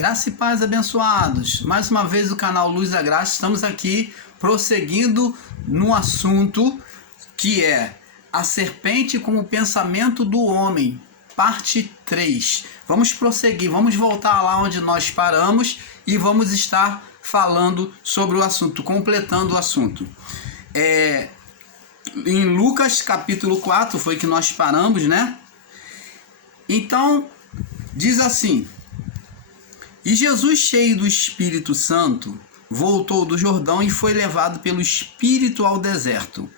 Graça e paz, abençoados. Mais uma vez o canal Luz da Graça, estamos aqui prosseguindo no assunto que é a serpente como pensamento do homem, parte 3. Vamos prosseguir, vamos voltar lá onde nós paramos e vamos estar falando sobre o assunto, completando o assunto. Em Lucas capítulo 4 foi que nós paramos, né? Então, diz assim: E Jesus, cheio do Espírito Santo, voltou do Jordão e foi levado pelo Espírito ao deserto.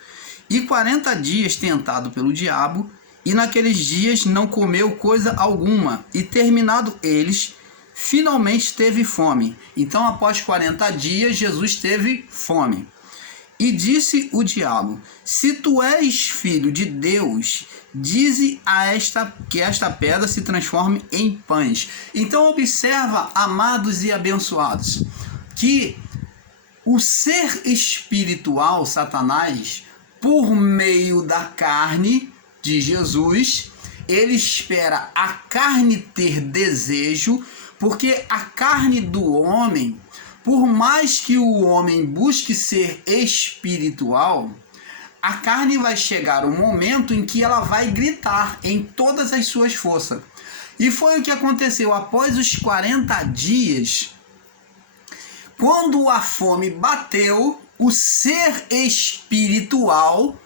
E 40 dias tentado pelo diabo, e naqueles dias não comeu coisa alguma, e terminado eles, finalmente teve fome. Então, após 40 dias, Jesus teve fome. E disse o diabo: Se tu és filho de Deus, dize que esta pedra se transforme em pães. Então observa, amados e abençoados, que o ser espiritual, Satanás, por meio da carne de Jesus, ele espera a carne ter desejo, porque a carne do homem, por mais que o homem busque ser espiritual, a carne vai chegar um momento em que ela vai gritar em todas as suas forças. E foi o que aconteceu após os 40 dias. Quando a fome bateu, o ser espiritual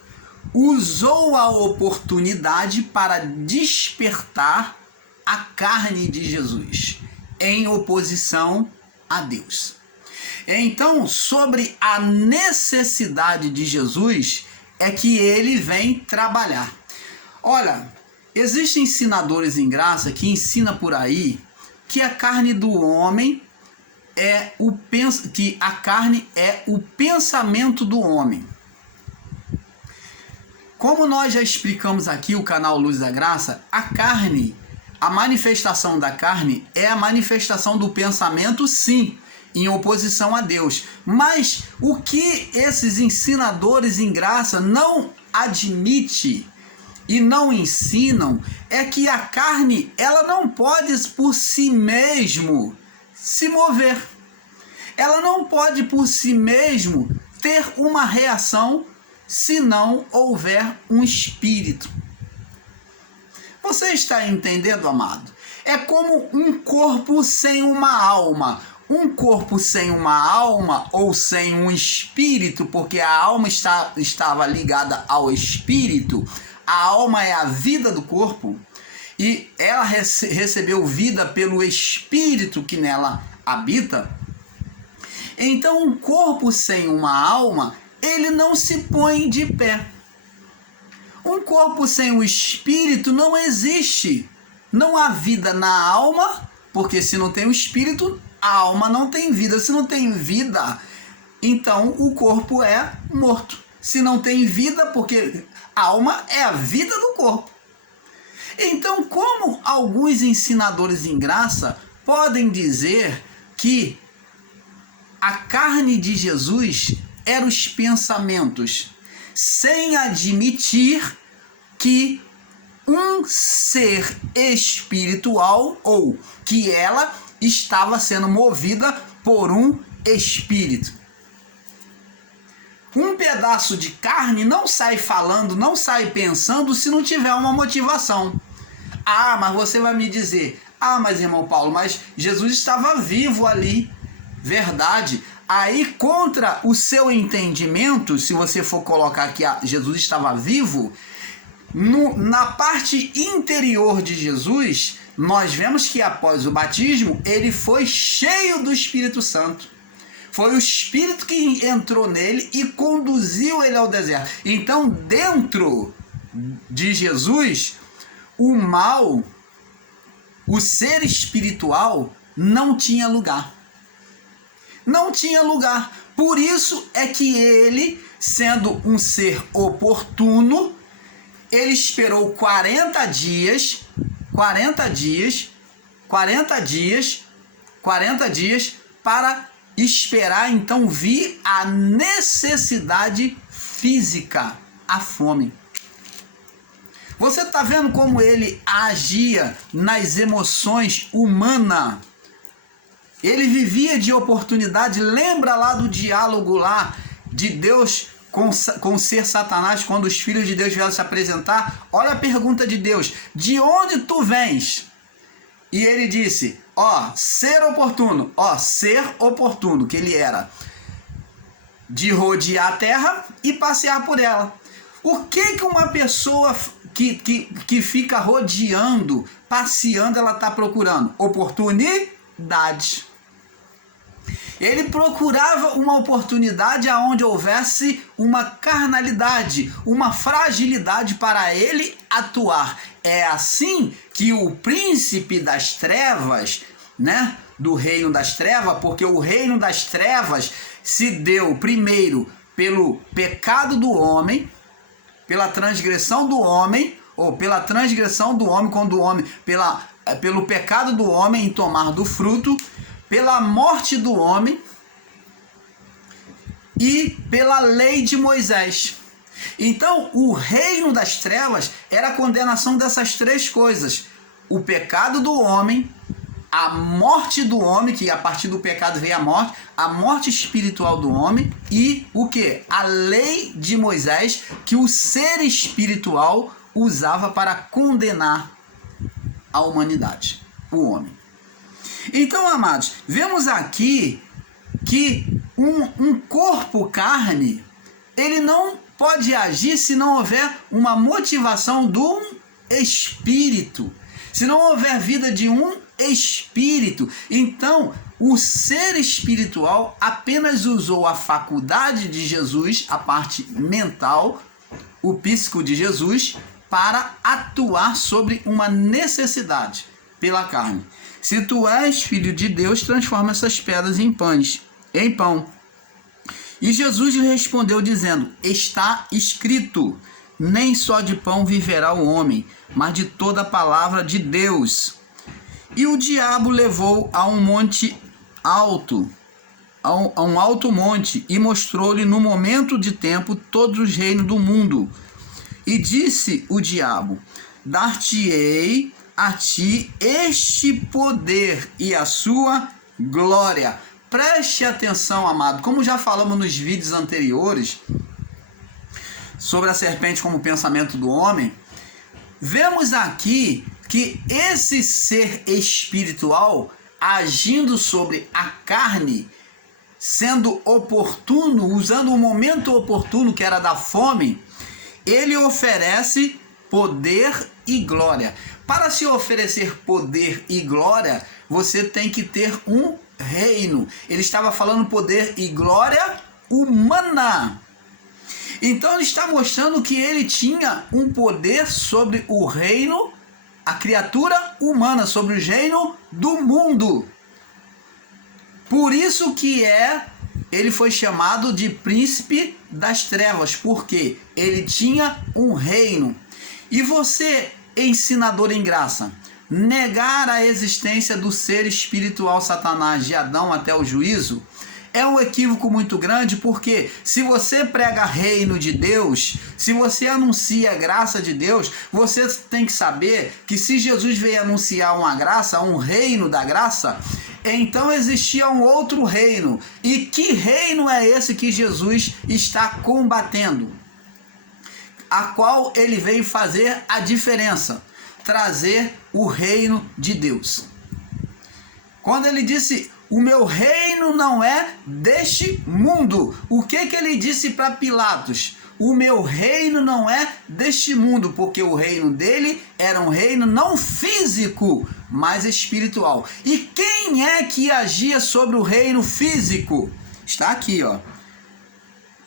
usou a oportunidade para despertar a carne de Jesus em oposição a Deus. Então, sobre a necessidade de Jesus, é que ele vem trabalhar. Olha, existem ensinadores em graça que ensinam por aí que a carne do homem que a carne é o pensamento do homem. Como nós já explicamos aqui, o canal Luz da Graça, a carne, a manifestação da carne é a manifestação do pensamento, sim, em oposição a Deus. Mas o que esses ensinadores em graça não admitem e não ensinam é que a carne, ela não pode por si mesmo se mover. Ela não pode por si mesmo ter uma reação se não houver um espírito. Você está entendendo, amado? É como um corpo sem uma alma. Um corpo sem uma alma ou sem um espírito, porque a alma estava ligada ao espírito. A alma é a vida do corpo e ela recebeu vida pelo espírito que nela habita. Então, um corpo sem uma alma, ele não se põe de pé. Um corpo sem o espírito não existe. Não há vida na alma, porque se não tem o espírito, a alma não tem vida. Se não tem vida, então o corpo é morto. Se não tem vida, porque a alma é a vida do corpo. Então, como alguns ensinadores em graça podem dizer que a carne de Jesus eram os pensamentos, sem admitir que um ser espiritual, ou que ela estava sendo movida por um espírito. Um pedaço de carne não sai falando, não sai pensando se não tiver uma motivação. Ah, mas você vai me dizer: ah, mas irmão Paulo, mas Jesus estava vivo ali. Verdade. Aí, contra o seu entendimento, se você for colocar que Jesus estava vivo, na parte interior de Jesus, nós vemos que após o batismo, ele foi cheio do Espírito Santo. Foi o Espírito que entrou nele e conduziu ele ao deserto. Então, dentro de Jesus, o mal, o ser espiritual, não tinha lugar. Não tinha lugar. Por isso é que ele, sendo um ser oportuno, ele esperou 40 dias para esperar então vir a necessidade física, a fome. Você está vendo como ele agia nas emoções humanas? Ele vivia de oportunidade. Lembra lá do diálogo lá de Deus com o ser Satanás, quando os filhos de Deus vieram se apresentar? Olha a pergunta de Deus: de onde tu vens? E ele disse: ser oportuno, que ele era de rodear a terra e passear por ela. O que uma pessoa que fica rodeando, passeando, ela está procurando? Oportunidade. Ele procurava uma oportunidade aonde houvesse uma carnalidade, uma fragilidade para ele atuar. É assim que o príncipe das trevas, né, do reino das trevas, porque o reino das trevas se deu primeiro pelo pecado do homem, pela transgressão do homem, quando o homem, pelo pecado do homem em tomar do fruto, pela morte do homem e pela lei de Moisés. Então, o reino das trevas era a condenação dessas três coisas: o pecado do homem, a morte do homem, que a partir do pecado veio a morte espiritual do homem, e o que? A lei de Moisés, que o ser espiritual usava para condenar a humanidade, o homem. Então, amados, vemos aqui que um corpo carne, ele não pode agir se não houver uma motivação de um espírito, se não houver vida de um espírito. Então, o ser espiritual apenas usou a faculdade de Jesus, a parte mental, o psíquico de Jesus, para atuar sobre uma necessidade pela carne. Se tu és filho de Deus, transforma essas pedras em pão. E Jesus lhe respondeu dizendo: está escrito, nem só de pão viverá o homem, mas de toda a palavra de Deus. E o diabo levou a um monte alto, a um alto monte, e mostrou-lhe no momento de tempo todos os reinos do mundo. E disse o diabo: dar-te-ei a ti este poder e a sua glória. Preste atenção, amado. Como já falamos nos vídeos anteriores sobre a serpente como pensamento do homem, vemos aqui que esse ser espiritual agindo sobre a carne, sendo oportuno, usando o momento oportuno que era da fome, ele oferece poder e glória. Para se oferecer poder e glória, você tem que ter um reino. Ele estava falando poder e glória humana. Então ele está mostrando que ele tinha um poder sobre o reino, a criatura humana, sobre o reino do mundo. Por isso que ele foi chamado de príncipe das trevas, porque ele tinha um reino. E você, ensinador em graça, negar a existência do ser espiritual Satanás de Adão até o juízo é um equívoco muito grande, porque se você prega reino de Deus, se você anuncia a graça de Deus, você tem que saber que se Jesus veio anunciar uma graça, um reino da graça, então existia um outro reino. E que reino é esse que Jesus está combatendo? A qual ele veio fazer a diferença, trazer o reino de Deus. Quando ele disse: o meu reino não é deste mundo, o que ele disse para Pilatos? O meu reino não é deste mundo, porque o reino dele era um reino não físico, mas espiritual. E quem é que agia sobre o reino físico? Está aqui, ó.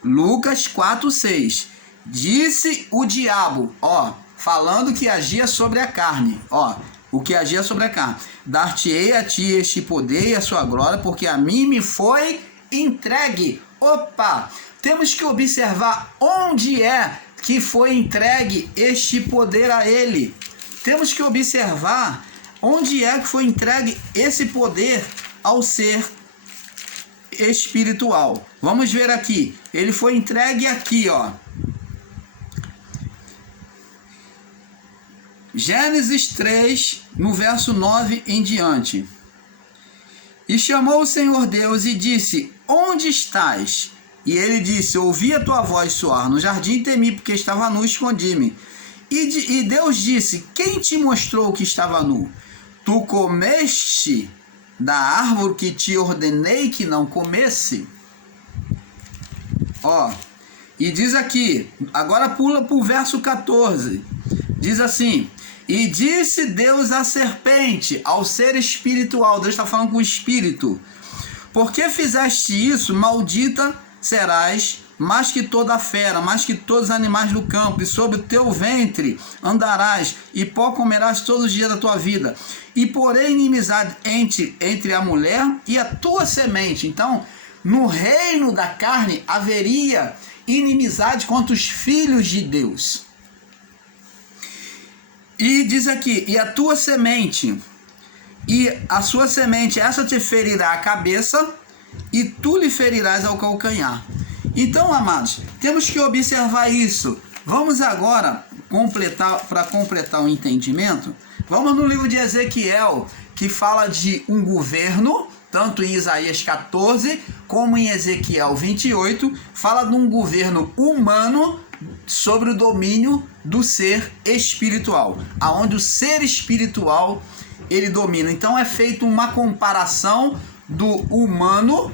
Lucas 4:6. Disse o diabo, falando que agia sobre a carne, o que agia sobre a carne: dar-te-ei a ti este poder e a sua glória, porque a mim me foi entregue. Temos que observar onde é que foi entregue este poder a ele. Temos que observar onde é que foi entregue esse poder ao ser espiritual. Vamos ver aqui. Ele foi entregue aqui, Gênesis 3, no verso 9 em diante. E chamou o Senhor Deus e disse: onde estás? E ele disse: ouvi a tua voz soar no jardim e temi, porque estava nu e escondi-me. E Deus disse: quem te mostrou que estava nu? Tu comeste da árvore que te ordenei que não comesse? Ó, e diz aqui, agora pula para o verso 14. Diz assim: e disse Deus à serpente, ao ser espiritual, Deus está falando com o espírito: por que fizeste isso? Maldita serás mais que toda fera, mais que todos os animais do campo, e sobre o teu ventre andarás, e pó comerás todos os dias da tua vida. E porém inimizade entre a mulher e a tua semente. Então, no reino da carne haveria inimizade contra os filhos de Deus. E diz aqui: e a tua semente, e a sua semente, essa te ferirá a cabeça, e tu lhe ferirás ao calcanhar. Então, amados, temos que observar isso. Vamos agora para completar o entendimento. Vamos no livro de Ezequiel, que fala de um governo, tanto em Isaías 14 como em Ezequiel 28, fala de um governo humano sobre o domínio do ser espiritual, aonde o ser espiritual ele domina. Então é feita uma comparação do humano,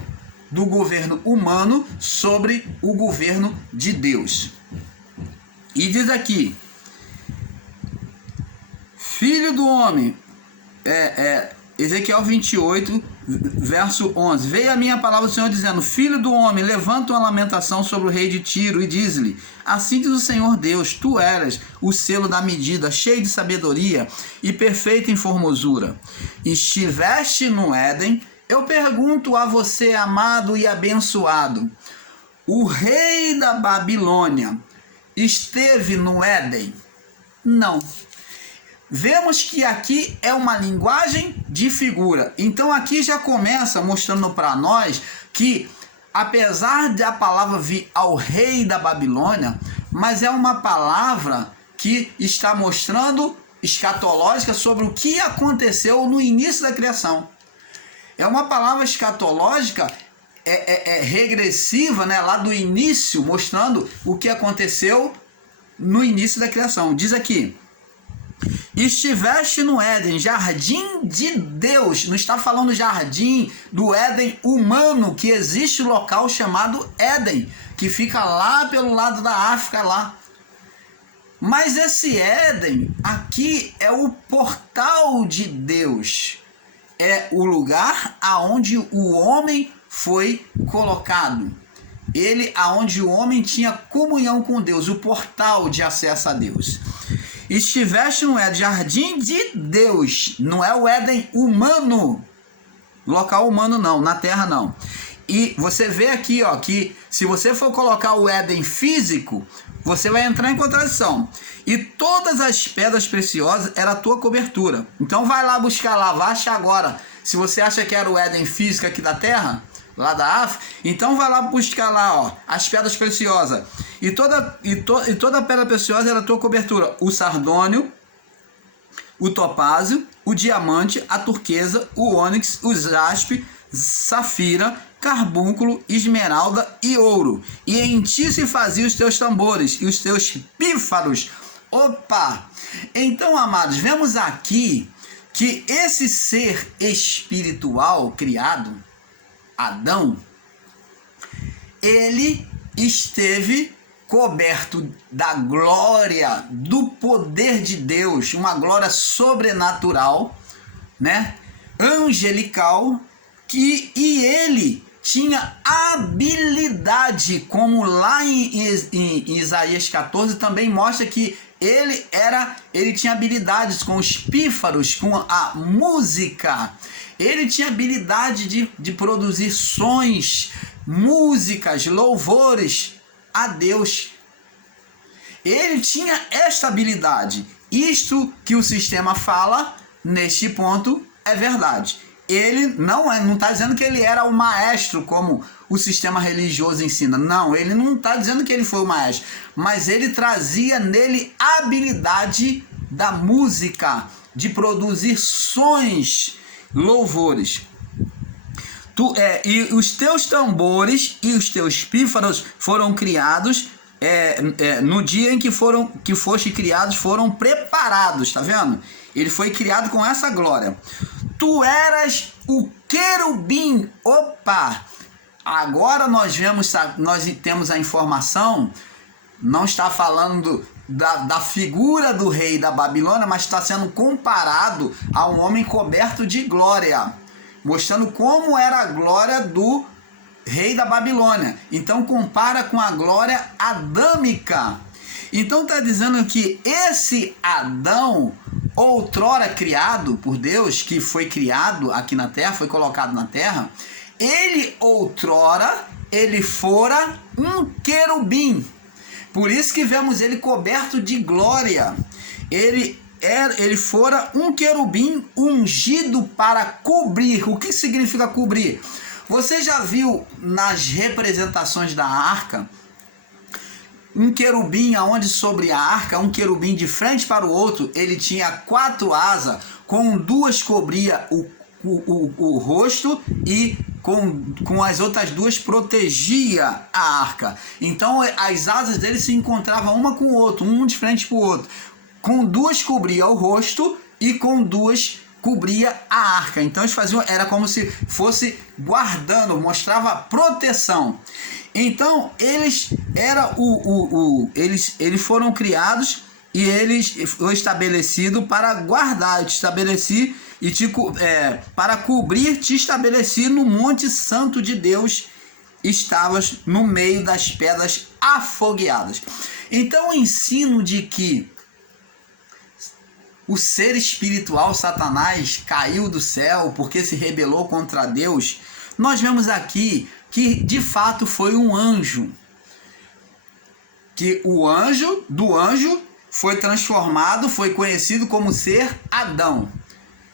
do governo humano sobre o governo de Deus. E diz aqui: filho do homem, Ezequiel 28, verso 11: veio a minha palavra do Senhor dizendo: filho do homem, levanta uma lamentação sobre o rei de Tiro e diz-lhe: assim diz o Senhor Deus, tu eras o selo da medida, cheio de sabedoria e perfeito em formosura. Estiveste no Éden. Eu pergunto a você, amado e abençoado: o rei da Babilônia esteve no Éden? Não. Vemos que aqui é uma linguagem de figura. Então aqui já começa mostrando para nós que, apesar da palavra vir ao rei da Babilônia, mas é uma palavra que está mostrando escatológica sobre o que aconteceu no início da criação. É uma palavra escatológica regressiva, né, lá do início, mostrando o que aconteceu no início da criação. Diz aqui: estiveste no Éden, jardim de Deus. Não está falando jardim do Éden humano, que existe um local chamado Éden, que fica lá pelo lado da África lá. Mas esse Éden aqui é o portal de Deus. É o lugar aonde o homem foi colocado. Ele aonde o homem tinha comunhão com Deus, o portal de acesso a Deus. Estiveste no Éden, jardim de Deus, não é o Éden humano, local humano não, na terra não. E você vê aqui, ó, que se você for colocar o Éden físico, você vai entrar em contradição. E todas as pedras preciosas era a tua cobertura. Então vai lá buscar lá, vai achar agora. Se você acha que era o Éden físico aqui da terra, lá da África, então vai lá buscar lá, ó, as pedras preciosas. E toda pedra preciosa era a tua cobertura: o sardônio, o topázio, o diamante, a turquesa, o ônix, o jaspe, safira, carbúnculo, esmeralda e ouro. E em ti se faziam os teus tambores e os teus pífaros. Opa! Então, amados, vemos aqui que esse ser espiritual criado, Adão, ele esteve coberto da glória, do poder de Deus, uma glória sobrenatural, né? Angelical, e ele tinha habilidade, como lá em Isaías 14 também mostra que ele tinha habilidades com os pífaros, com a música. Ele tinha habilidade de produzir sons, músicas, louvores a Deus. Ele tinha esta habilidade. Isto que o sistema fala, neste ponto, é verdade. Ele não está dizendo que ele era o maestro, como o sistema religioso ensina. Não, ele não está dizendo que ele foi o maestro. Mas ele trazia nele a habilidade da música, de produzir sons, louvores. E os teus tambores e os teus pífaros foram criados no dia em que foste criados, foram preparados, tá vendo? Ele foi criado com essa glória. Tu eras o querubim. Opa! Agora nós temos a informação, não está falando da figura do rei da Babilônia, mas está sendo comparado a um homem coberto de glória, mostrando como era a glória do rei da Babilônia. Então compara com a glória adâmica. Então está dizendo que esse Adão, outrora criado por Deus, que foi criado aqui na terra, foi colocado na terra, ele fora um querubim. Por isso que vemos ele coberto de glória. Ele fora um querubim ungido para cobrir. O que significa cobrir? Você já viu nas representações da arca um querubim aonde sobre a arca, um querubim de frente para o outro, ele tinha 4 asas, com 2 cobria o rosto e com as outras 2 protegia a arca. Então as asas dele se encontravam uma com o outro, um de frente para o outro. Com 2 cobria o rosto e com 2 cobria a arca. Então eles faziam, era como se fosse guardando, mostrava proteção. Então eles foram criados e eles foram estabelecidos para guardar. Eu te estabeleci para cobrir, te estabeleci no Monte Santo de Deus. Estavas no meio das pedras afogueadas. Então o ensino de que o ser espiritual Satanás caiu do céu porque se rebelou contra Deus, nós vemos aqui que de fato foi um anjo. Que o anjo foi transformado, foi conhecido como ser Adão.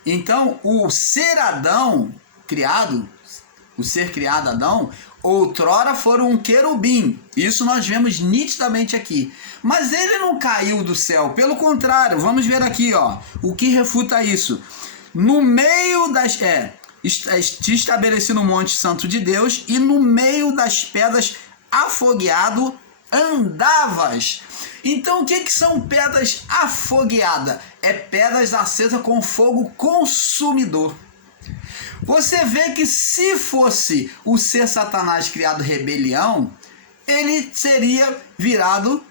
Então o ser Adão criado, o ser criado Adão, outrora foram um querubim. Isso nós vemos nitidamente aqui. Mas ele não caiu do céu, pelo contrário, vamos ver aqui, ó, o que refuta isso. No meio das... te estabeleci no Monte Santo de Deus, e no meio das pedras afogueado andavas. Então o que são pedras afogueadas? É pedras acesas com fogo consumidor. Você vê que se fosse o ser Satanás criado rebelião, ele seria virado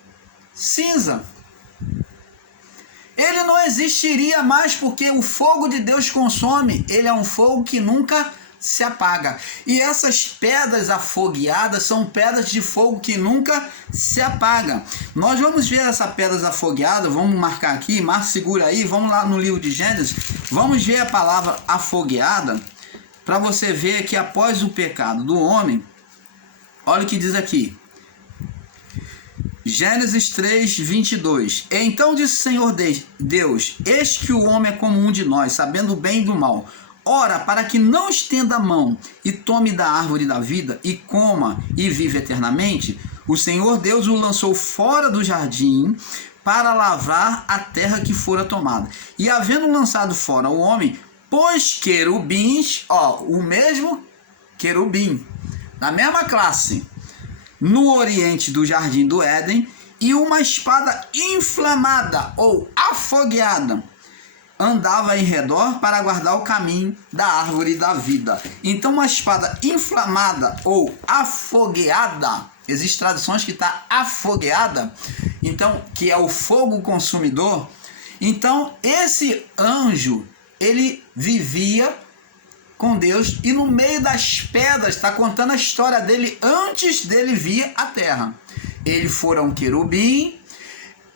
cinza. Ele não existiria mais, porque o fogo de Deus consome. Ele é um fogo que nunca se apaga. E essas pedras afogueadas são pedras de fogo que nunca se apaga. Nós vamos ver essa pedras afogueada, vamos marcar aqui, segura aí, vamos lá no livro de Gênesis, vamos ver a palavra afogueada, para você ver que após o pecado do homem, olha o que diz aqui. Gênesis 3, 22. Então disse o Senhor Deus: eis que o homem é como um de nós, sabendo o bem e do mal. Ora, para que não estenda a mão e tome da árvore da vida e coma e vive eternamente, o Senhor Deus o lançou fora do jardim para lavrar a terra que fora tomada. E havendo lançado fora o homem, pôs querubins, o mesmo querubim, da mesma classe, no oriente do jardim do Éden, e uma espada inflamada ou afogueada andava em redor para guardar o caminho da árvore da vida. Então uma espada inflamada ou afogueada, existem traduções que está afogueada, então que é o fogo consumidor. Então esse anjo, ele vivia com Deus, e no meio das pedras, está contando a história dele antes dele vir à terra. Ele fora um querubim,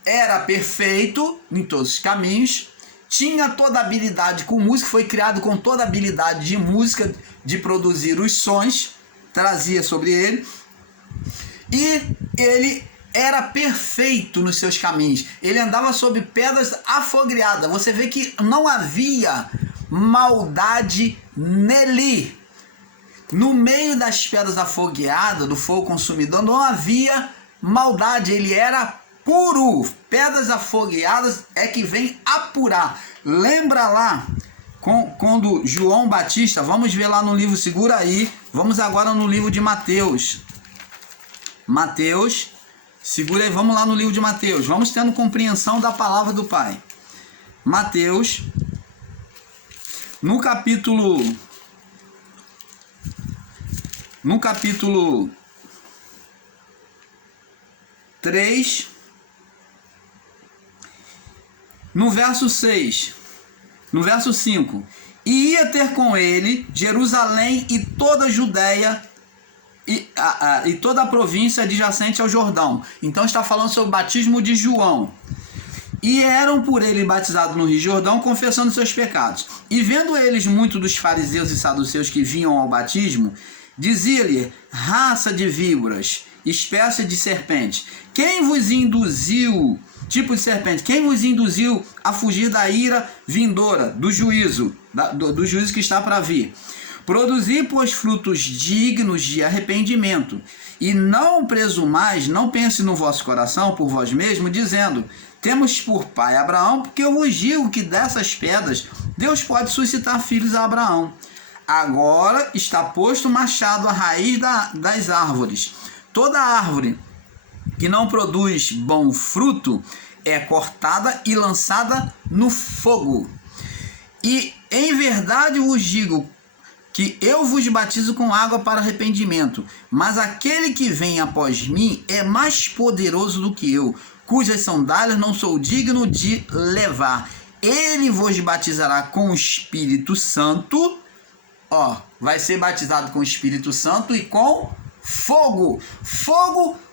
era perfeito em todos os caminhos, tinha toda a habilidade com música, foi criado com toda a habilidade de música, de produzir os sons, trazia sobre ele, e ele era perfeito nos seus caminhos. Ele andava sobre pedras afogueadas. Você vê que não havia maldade nele. No meio das pedras afogueadas, do fogo consumidor, não havia maldade. Ele era puro. Pedras afogueadas é que vem apurar. Lembra lá quando João Batista, vamos ver lá no livro, segura aí, vamos agora no livro de Mateus. Mateus, segura aí, vamos lá no livro de Mateus, vamos tendo compreensão da palavra do Pai. Mateus, no capítulo 3, no verso 6, no verso 5, e ia ter com ele Jerusalém e toda a Judéia e toda a província adjacente ao Jordão. Então está falando sobre o batismo de João. E eram por ele batizados no Rio Jordão, confessando seus pecados. E vendo eles muito dos fariseus e saduceus que vinham ao batismo, dizia-lhe: raça de víboras, espécie de serpente, quem vos induziu, tipo de serpente, quem vos induziu a fugir da ira vindoura, do juízo, do juízo que está para vir? Produzi, pois, frutos dignos de arrependimento, e não presumais, não pense no vosso coração por vós mesmos, dizendo: temos por pai Abraão, porque eu vos digo que dessas pedras Deus pode suscitar filhos a Abraão. Agora está posto o machado à raiz das árvores. Toda árvore que não produz bom fruto é cortada e lançada no fogo. E em verdade vos digo que eu vos batizo com água para arrependimento, mas aquele que vem após mim é mais poderoso do que eu, cujas sandálias não sou digno de levar. Ele vos batizará com o Espírito Santo. Vai ser batizado com o Espírito Santo e com fogo.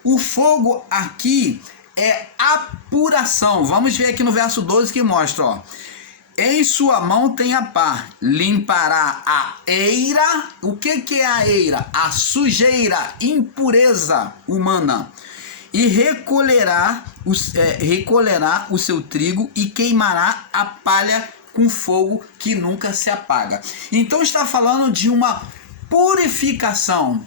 O fogo aqui é apuração. Vamos ver aqui no verso 12 que mostra, em sua mão tem a pá, limpará a eira. O que é a eira? A sujeira, impureza humana. E recolherá o seu trigo e queimará a palha com fogo que nunca se apaga. Então está falando de uma purificação.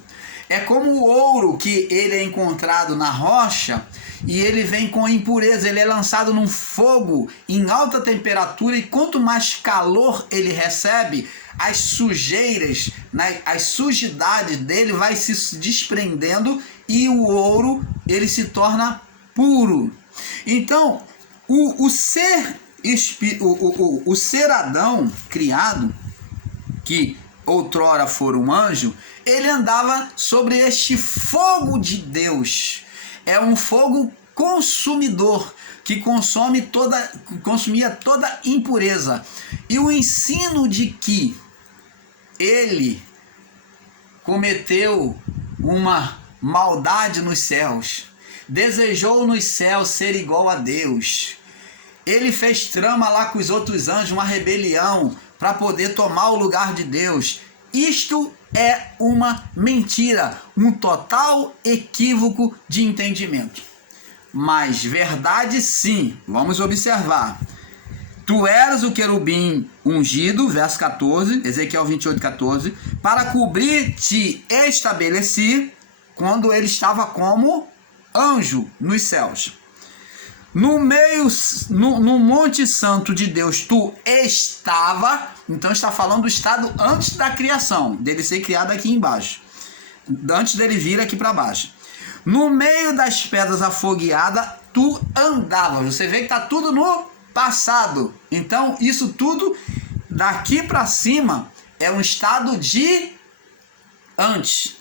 É como o ouro, que ele é encontrado na rocha e ele vem com impureza, ele é lançado num fogo em alta temperatura, e quanto mais calor ele recebe, as sujeiras, né, as sujidades dele vai se desprendendo e o ouro ele se torna puro. Então o ser Adão criado, que outrora fora um anjo, ele andava sobre este fogo de Deus. É um fogo consumidor, que consumia toda impureza. E o ensino de que ele cometeu uma maldade nos céus, desejou nos céus ser igual a Deus, ele fez trama lá com os outros anjos, uma rebelião, para poder tomar o lugar de Deus. Isto é uma mentira, um total equívoco de entendimento. Mas verdade sim, vamos observar. Tu eras o querubim ungido, verso 14, Ezequiel 28, 14, para cobrir te estabeleci, quando ele estava como anjo nos céus. No Monte Santo de Deus tu estava. Então está falando do estado antes da criação, dele ser criado aqui embaixo, antes dele vir aqui para baixo. No meio das pedras afogueadas tu andava. Você vê que está tudo no passado. Então isso tudo daqui para cima é um estado de antes.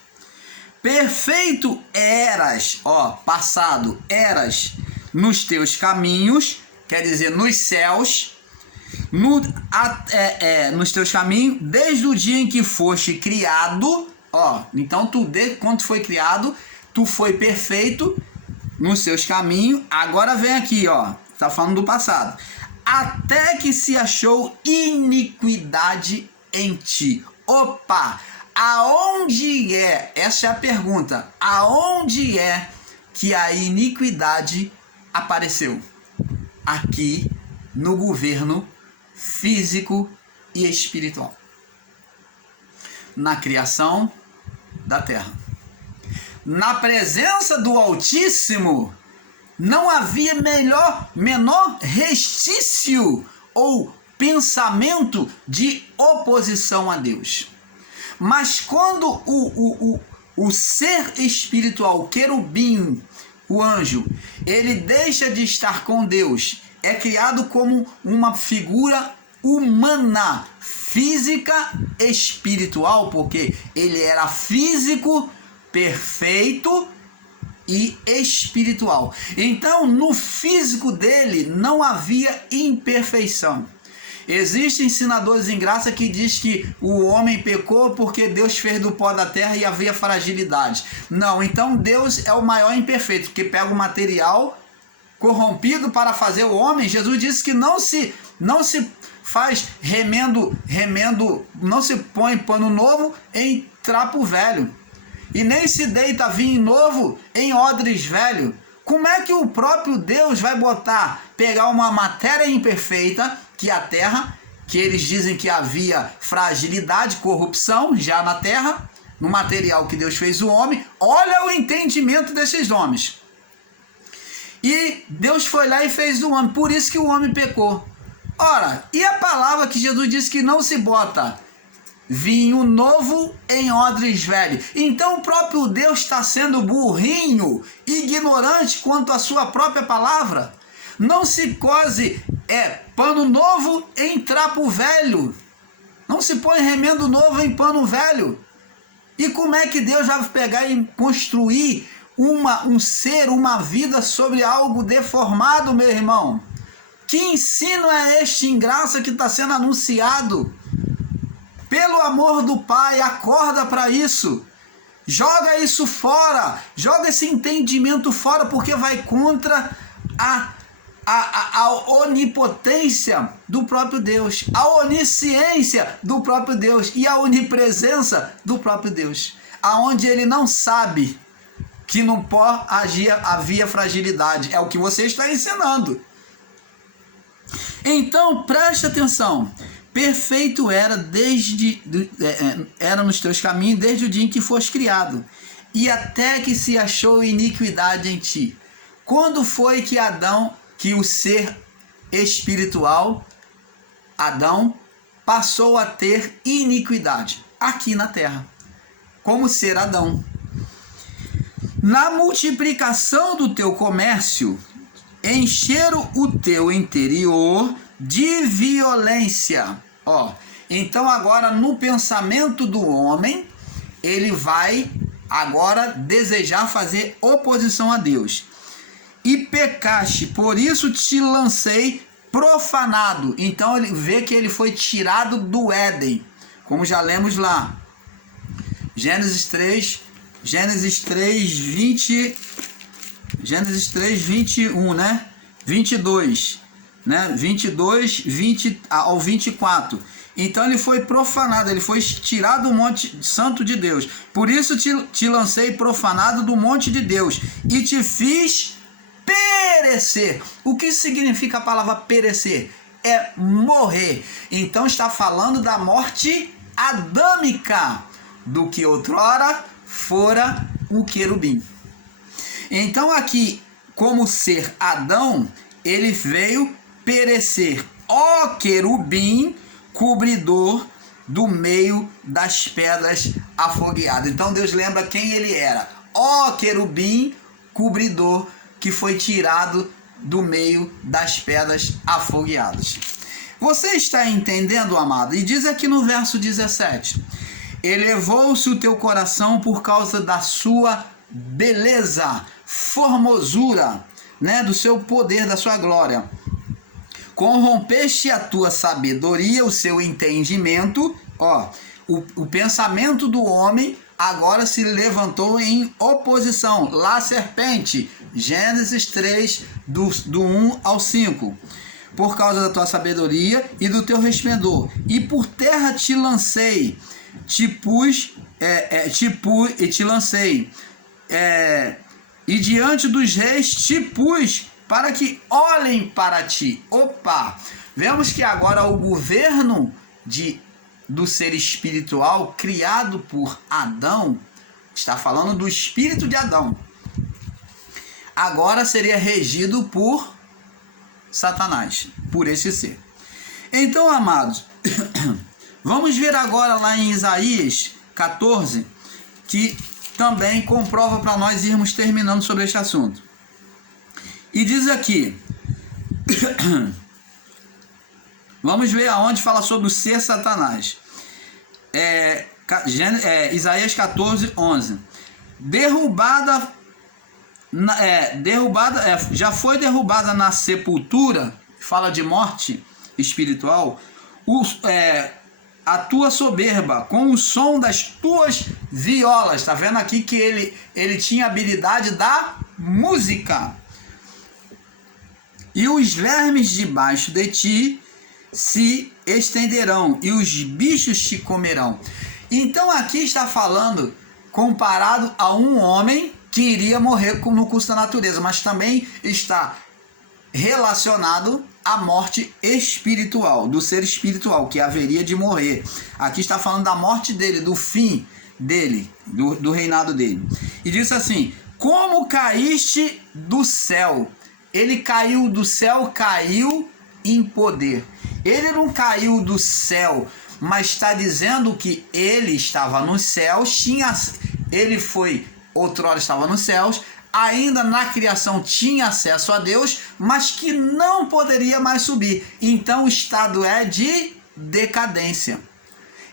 Perfeito eras, passado, eras nos teus caminhos, quer dizer, nos céus, nos teus caminhos, desde o dia em que foste criado, então quando foi criado, tu foi perfeito nos seus caminhos. Agora vem aqui, tá falando do passado, até que se achou iniquidade em ti. Aonde é? Essa é a pergunta. Aonde é que a iniquidade apareceu? Aqui no governo físico e espiritual, na criação da terra. Na presença do Altíssimo não havia menor restício ou pensamento de oposição a Deus. Mas quando o ser espiritual, o querubim, o anjo, ele deixa de estar com Deus, é criado como uma figura humana, física, espiritual, porque ele era físico, perfeito e espiritual. Então, no físico dele não havia imperfeição. Existem ensinadores em graça que diz que o homem pecou porque Deus fez do pó da terra e havia fragilidade. Não, então Deus é o maior imperfeito, que pega o material corrompido para fazer o homem. Jesus disse que não se faz remendo, não se põe pano novo em trapo velho, e nem se deita vinho novo em odres velho. Como é que o próprio Deus vai pegar uma matéria imperfeita, que é a terra, que eles dizem que havia fragilidade, corrupção já na terra, no material que Deus fez o homem? Olha o entendimento desses homens. E Deus foi lá e fez o homem, por isso que o homem pecou. Ora, e a palavra que Jesus disse que não se bota vinho novo em odres velhos? Então o próprio Deus está sendo burrinho, ignorante quanto à sua própria palavra. Não se cose pano novo em trapo velho. Não se põe remendo novo em pano velho. E como é que Deus vai pegar e construir um ser, uma vida sobre algo deformado, meu irmão? Que ensino é este em graça que está sendo anunciado? Pelo amor do Pai, acorda para isso. Joga isso fora. Joga esse entendimento fora, porque vai contra a onipotência do próprio Deus, a onisciência do próprio Deus e a onipresença do próprio Deus, aonde ele não sabe que no pó havia fragilidade. É o que você está ensinando. Então preste atenção. Perfeito era nos teus caminhos desde o dia em que foste criado, e até que se achou iniquidade em ti. Quando foi que o ser espiritual, Adão, passou a ter iniquidade? Aqui na terra, como ser Adão. Na multiplicação do teu comércio, encheram o teu interior de violência. Então agora no pensamento do homem, ele vai agora desejar fazer oposição a Deus. E pecaste, por isso te lancei profanado. Então ele vê que ele foi tirado do Éden, como já lemos lá. Gênesis 3, 21, né? 22, né? 22, 20 ao 24. Então ele foi profanado, ele foi tirado do monte santo de Deus. Por isso te lancei profanado do monte de Deus e te fiz perecer. O que significa a palavra perecer? É morrer. Então está falando da morte adâmica, do que outrora fora o querubim. Então aqui, como ser Adão, ele veio perecer. Ó querubim, cobridor do meio das pedras afogueadas. Então Deus lembra quem ele era. Ó querubim, cobridor, que foi tirado do meio das pedras afogueadas. Você está entendendo, amado? E diz aqui no verso 17: elevou-se o teu coração por causa da sua beleza, formosura, né, do seu poder, da sua glória. Corrompeste a tua sabedoria, o seu entendimento. O pensamento do homem agora se levantou em oposição. Lá serpente, Gênesis 3, do 1 ao 5. Por causa da tua sabedoria e do teu resplendor. E por terra te lancei, te lancei. E diante dos reis te pus, para que olhem para ti. Vemos que agora o governo do ser espiritual criado por Adão, está falando do espírito de Adão, agora seria regido por Satanás, por esse ser. Então, amados, vamos ver agora lá em Isaías 14, que também comprova para nós irmos terminando sobre este assunto. E diz aqui, vamos ver aonde fala sobre o ser Satanás. Isaías 14, 11. Já foi derrubada na sepultura, fala de morte espiritual, a tua soberba, com o som das tuas violas. Está vendo aqui que ele tinha habilidade da música. E os vermes debaixo de ti se estenderão, e os bichos te comerão. Então aqui está falando comparado a um homem que iria morrer no curso da natureza, mas também está relacionado à morte espiritual, do ser espiritual, que haveria de morrer. Aqui está falando da morte dele, do fim dele, do reinado dele. E diz assim: como caíste do céu. Ele caiu do céu, caiu em poder. Ele não caiu do céu, mas está dizendo que ele estava nos céus, outrora estava nos céus, ainda na criação tinha acesso a Deus, mas que não poderia mais subir. Então o estado é de decadência.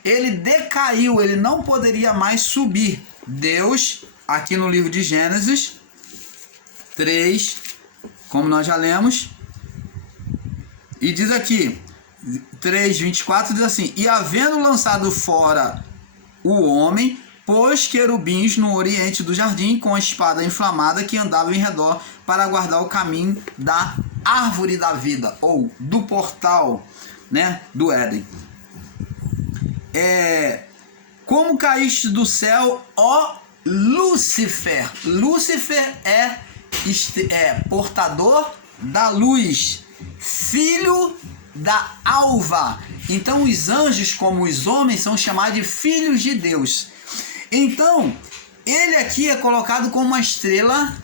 Ele decaiu, ele não poderia mais subir. Deus, aqui no livro de Gênesis 3, como nós já lemos, e diz aqui, 3:24, diz assim: e havendo lançado fora o homem, pôs querubins no oriente do jardim com a espada inflamada que andava em redor para guardar o caminho da árvore da vida, ou do portal, né, do Éden. Como caíste do céu, ó Lúcifer. Lúcifer é portador da luz, filho da alva. Então os anjos, como os homens, são chamados de filhos de Deus. Então ele aqui é colocado como uma estrela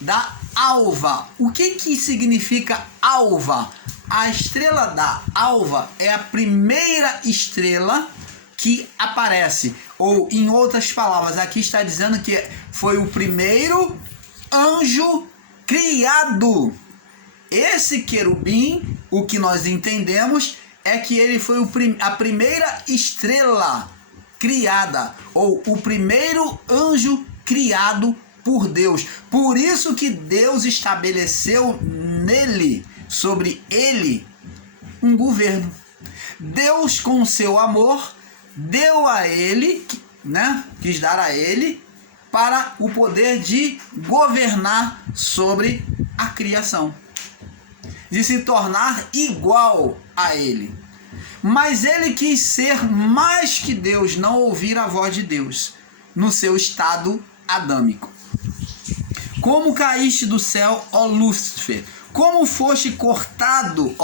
da alva. O que significa alva? A estrela da alva é a primeira estrela que aparece, ou em outras palavras, aqui está dizendo que foi o primeiro anjo criado. Esse querubim, o que nós entendemos é que ele foi a primeira estrela criada, ou o primeiro anjo criado por Deus. Por isso que Deus estabeleceu nele, sobre ele, um governo. Deus, com seu amor, deu a ele, né, quis dar a ele, para o poder de governar sobre a criação, de se tornar igual a ele. Mas ele quis ser mais que Deus, não ouvir a voz de Deus, no seu estado adâmico. Como caíste do céu, ó Lúcifer, como foste cortado,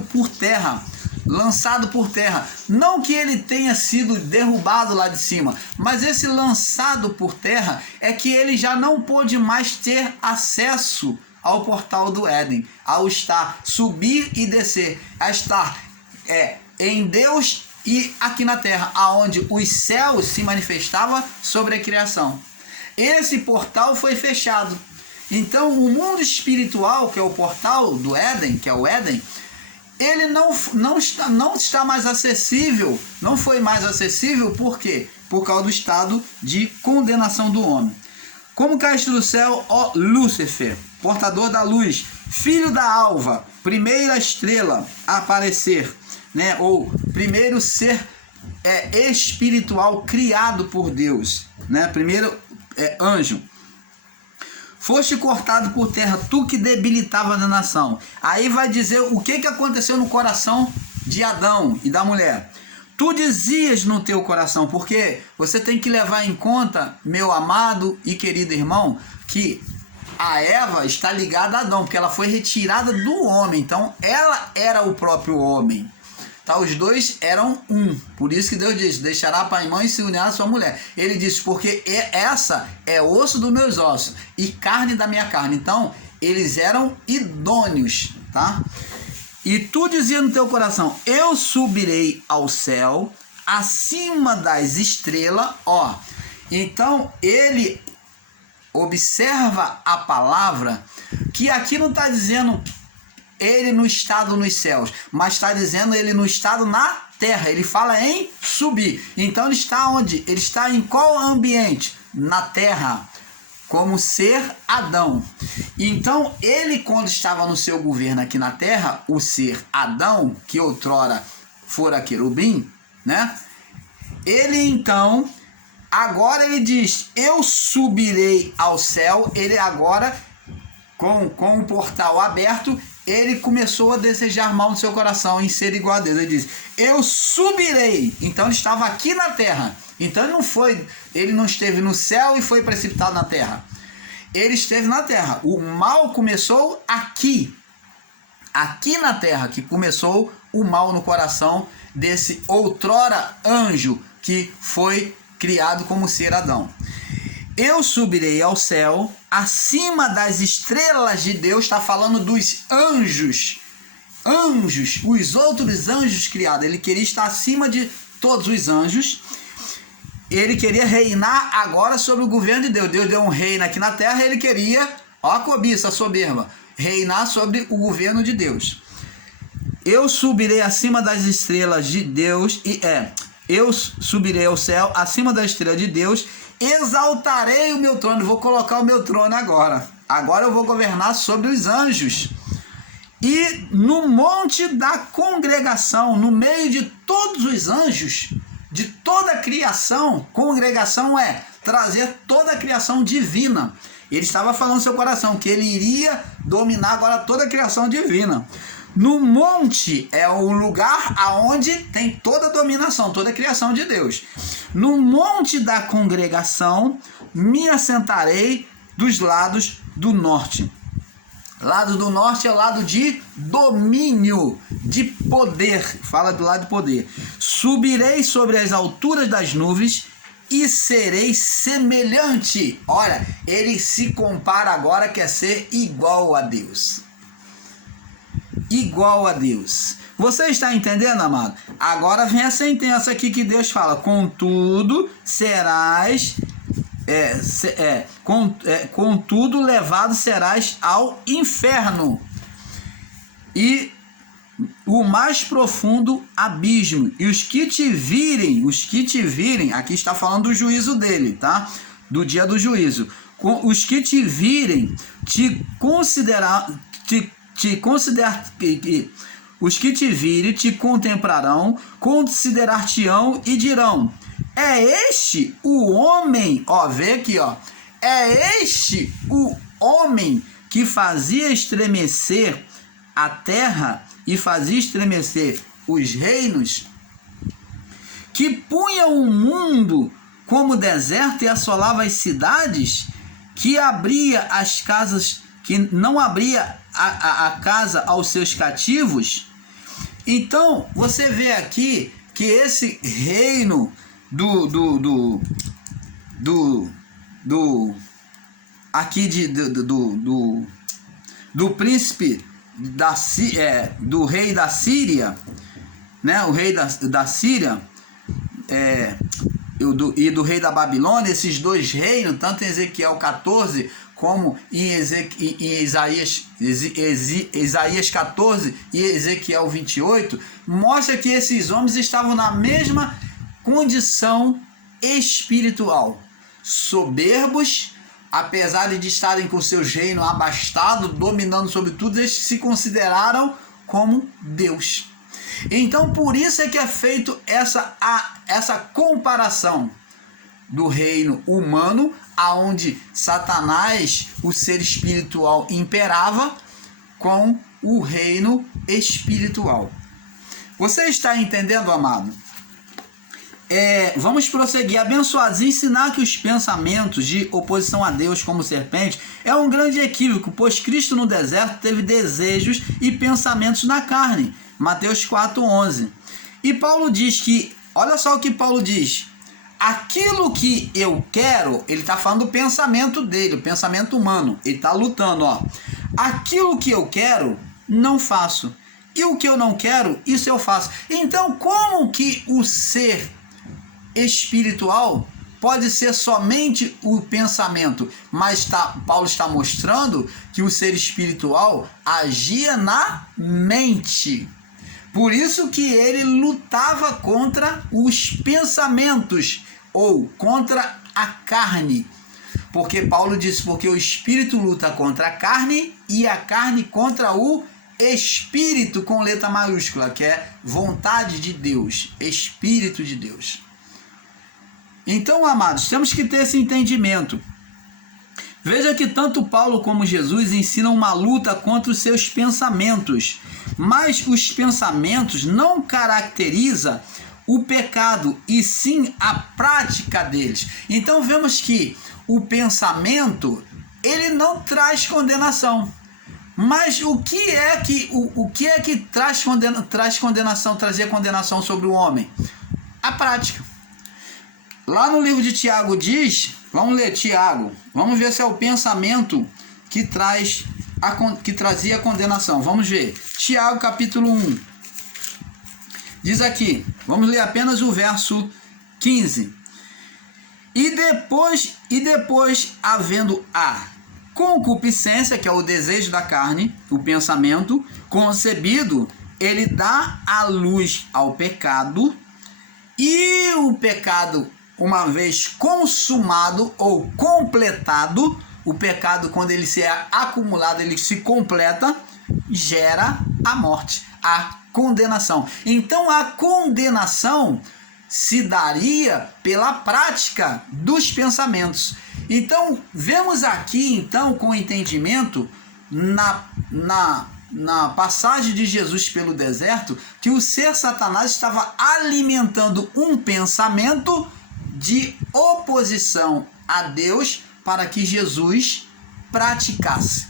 por terra, lançado por terra. Não que ele tenha sido derrubado lá de cima, mas esse lançado por terra é que ele já não pôde mais ter acesso ao portal do Éden, ao subir e descer, a estar em Deus e aqui na terra, aonde os céus se manifestavam sobre a criação. Esse portal foi fechado. Então o mundo espiritual, que é o portal do Éden, que é o Éden, ele não está mais acessível, não foi mais acessível. Por quê? Por causa do estado de condenação do homem. Como caíste do céu, ó Lúcifer, portador da luz, filho da alva, primeira estrela a aparecer, né? Ou primeiro ser espiritual criado por Deus, né? Primeiro anjo. Foste cortado por terra, tu que debilitava a nação. Aí vai dizer o que aconteceu no coração de Adão e da mulher. Tu dizias no teu coração, porque você tem que levar em conta, meu amado e querido irmão, que a Eva está ligada a Adão, porque ela foi retirada do homem, então ela era o próprio homem. Tá, os dois eram um. Por isso que Deus diz: deixará pai e mãe e se unirá a sua mulher. Ele disse: porque essa é osso dos meus ossos e carne da minha carne. Então eles eram idôneos, tá? E tu dizia no teu coração, eu subirei ao céu, acima das estrelas, ó. Então, ele observa a palavra, que aqui não está dizendo ele no estado nos céus, mas está dizendo ele no estado na terra. Ele fala em subir. Então ele está onde? Ele está em qual ambiente? Na terra, como ser Adão. Então ele, quando estava no seu governo aqui na terra, o ser Adão, que outrora fora querubim, né? Ele então, agora ele diz, eu subirei ao céu. Ele agora, com o portal aberto, ele começou a desejar mal no seu coração, em ser igual a Deus. Ele diz, eu subirei. Então ele estava aqui na terra. Então ele não esteve no céu e foi precipitado na terra. Ele esteve na terra. O mal começou aqui. Aqui na terra que começou o mal no coração desse outrora anjo que foi criado como ser Adão. Eu subirei ao céu, acima das estrelas de Deus. Está falando dos anjos, os outros anjos criados. Ele queria estar acima de todos os anjos. Ele queria reinar agora sobre o governo de Deus. Deus deu um reino aqui na terra, ele queria, ó a cobiça, a soberba, reinar sobre o governo de Deus. Eu subirei acima das estrelas de Deus, eu subirei ao céu, acima da estrela de Deus, exaltarei o meu trono. Vou colocar o meu trono agora. Agora eu vou governar sobre os anjos. E no monte da congregação, no meio de todos os anjos, de toda a criação, congregação é trazer toda a criação divina. Ele estava falando no seu coração que ele iria dominar agora toda a criação divina. No monte é o lugar aonde tem toda a dominação, toda a criação de Deus. No monte da congregação me assentarei dos lados do norte. Lado do norte é o lado de domínio, de poder. Fala do lado de poder. Subirei sobre as alturas das nuvens e serei semelhante. Olha, ele se compara agora, quer ser igual a Deus. Igual a Deus. Você está entendendo, amado? Agora vem a sentença aqui que Deus fala. Contudo, serás... contudo, levado serás ao inferno e o mais profundo abismo. E os que te virem, aqui está falando do juízo dele, tá? Do dia do juízo. Os que te virem, os que te virem te contemplarão, considerar-te-ão e dirão: é este o homem, ó, vê aqui, ó, é este o homem que fazia estremecer a terra e fazia estremecer os reinos, que punha o mundo como deserto e assolava as cidades, que abria as casas, que não abria a casa aos seus cativos. Então você vê aqui que esse reino do príncipe do rei da Síria, né? O rei da Síria e do rei da Babilônia, esses dois reinos, tanto em Ezequiel 14 como em Isaías 14 e Ezequiel 28, mostra que esses homens estavam na mesma condição espiritual, soberbos, apesar de estarem com seus reinos abastados, dominando sobre tudo, eles se consideraram como Deus. Então por isso é que é feito essa comparação do reino humano, aonde Satanás, o ser espiritual, imperava, com o reino espiritual. Você está entendendo, amado? Vamos prosseguir. Abençoados, ensinar que os pensamentos de oposição a Deus como serpente é um grande equívoco, pois Cristo no deserto teve desejos e pensamentos na carne. Mateus 4:11. E Paulo diz que, olha só o que Paulo diz: aquilo que eu quero, ele está falando do pensamento dele, o pensamento humano, ele está lutando, ó. Aquilo que eu quero, não faço, e o que eu não quero, isso eu faço. Então, como que o ser espiritual pode ser somente o pensamento? Mas Paulo está mostrando que o ser espiritual agia na mente. Por isso que ele lutava contra os pensamentos, ou contra a carne. Porque Paulo disse, porque o espírito luta contra a carne e a carne contra o espírito, com letra maiúscula, que é vontade de Deus, espírito de Deus. Então, amados, temos que ter esse entendimento. Veja que tanto Paulo como Jesus ensinam uma luta contra os seus pensamentos, mas os pensamentos não caracterizam o pecado, e sim a prática deles. Então vemos que o pensamento, ele não traz condenação. Mas o que é que traz condenação, trazia condenação sobre o homem? A prática. Lá no livro de Tiago diz, vamos ler Tiago, vamos ver se é o pensamento que trazia condenação. Vamos ver. Tiago capítulo 1. Diz aqui, vamos ler apenas o verso 15. E depois, havendo a concupiscência, que é o desejo da carne, o pensamento concebido, ele dá a luz ao pecado, e o pecado, uma vez consumado ou completado, o pecado, quando ele se é acumulado, ele se completa, gera a morte, a condenação. Então a condenação se daria pela prática dos pensamentos. Então vemos aqui, então, com entendimento, na passagem de Jesus pelo deserto, que o ser Satanás estava alimentando um pensamento de oposição a Deus para que Jesus praticasse.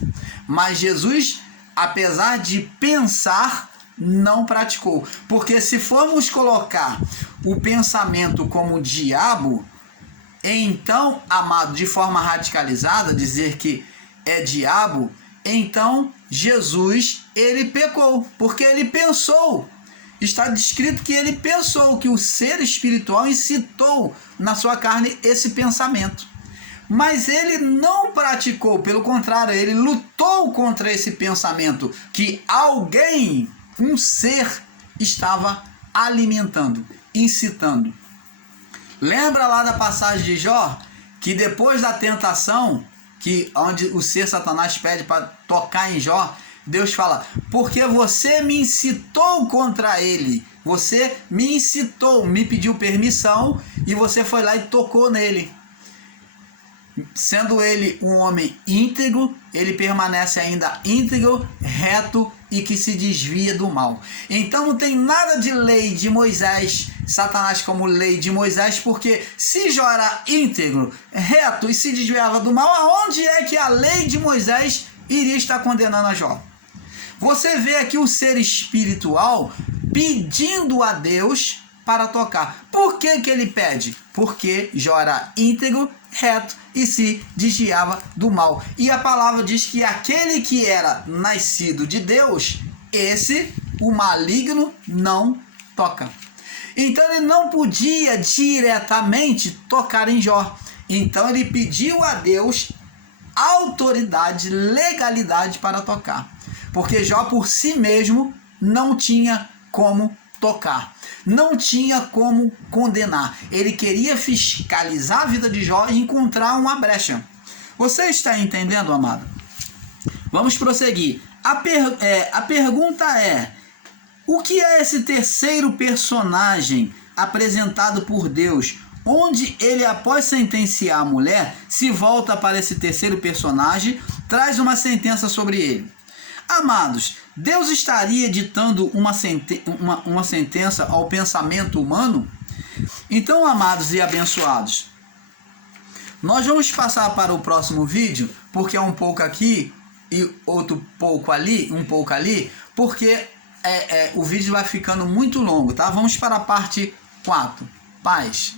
Mas Jesus, apesar de pensar, não praticou. Porque se formos colocar o pensamento como diabo, então, amado, de forma radicalizada, dizer que é diabo, então Jesus, ele pecou, porque ele pensou. Está descrito que ele pensou, que o ser espiritual incitou na sua carne esse pensamento. Mas ele não praticou, pelo contrário, ele lutou contra esse pensamento que alguém, um ser, estava alimentando, incitando. Lembra lá da passagem de Jó, que depois da tentação, onde o ser Satanás pede para tocar em Jó, Deus fala, porque você me incitou contra ele, você me incitou, me pediu permissão e você foi lá e tocou nele. Sendo ele um homem íntegro, ele permanece ainda íntegro, reto e que se desvia do mal. Então não tem nada de lei de Moisés, Satanás como lei de Moisés, porque se Jó era íntegro, reto e se desviava do mal, aonde é que a lei de Moisés iria estar condenando a Jó? Você vê aqui o ser espiritual pedindo a Deus para tocar. Por que que ele pede? Porque Jó era íntegro, reto e se desviava do mal. E a palavra diz que aquele que era nascido de Deus, esse, o maligno, não toca. Então ele não podia diretamente tocar em Jó. Então ele pediu a Deus autoridade, legalidade para tocar. Porque Jó por si mesmo não tinha como tocar. Não tinha como condenar. Ele queria fiscalizar a vida de Jó e encontrar uma brecha. Você está entendendo, amado? Vamos prosseguir. A pergunta é: o que é esse terceiro personagem apresentado por Deus, onde ele, após sentenciar a mulher, se volta para esse terceiro personagem, traz uma sentença sobre ele? Amados, Deus estaria ditando uma sentença ao pensamento humano? Então, amados e abençoados, nós vamos passar para o próximo vídeo, porque é um pouco aqui e outro pouco ali, porque o vídeo vai ficando muito longo, tá? Vamos para a parte 4. Paz.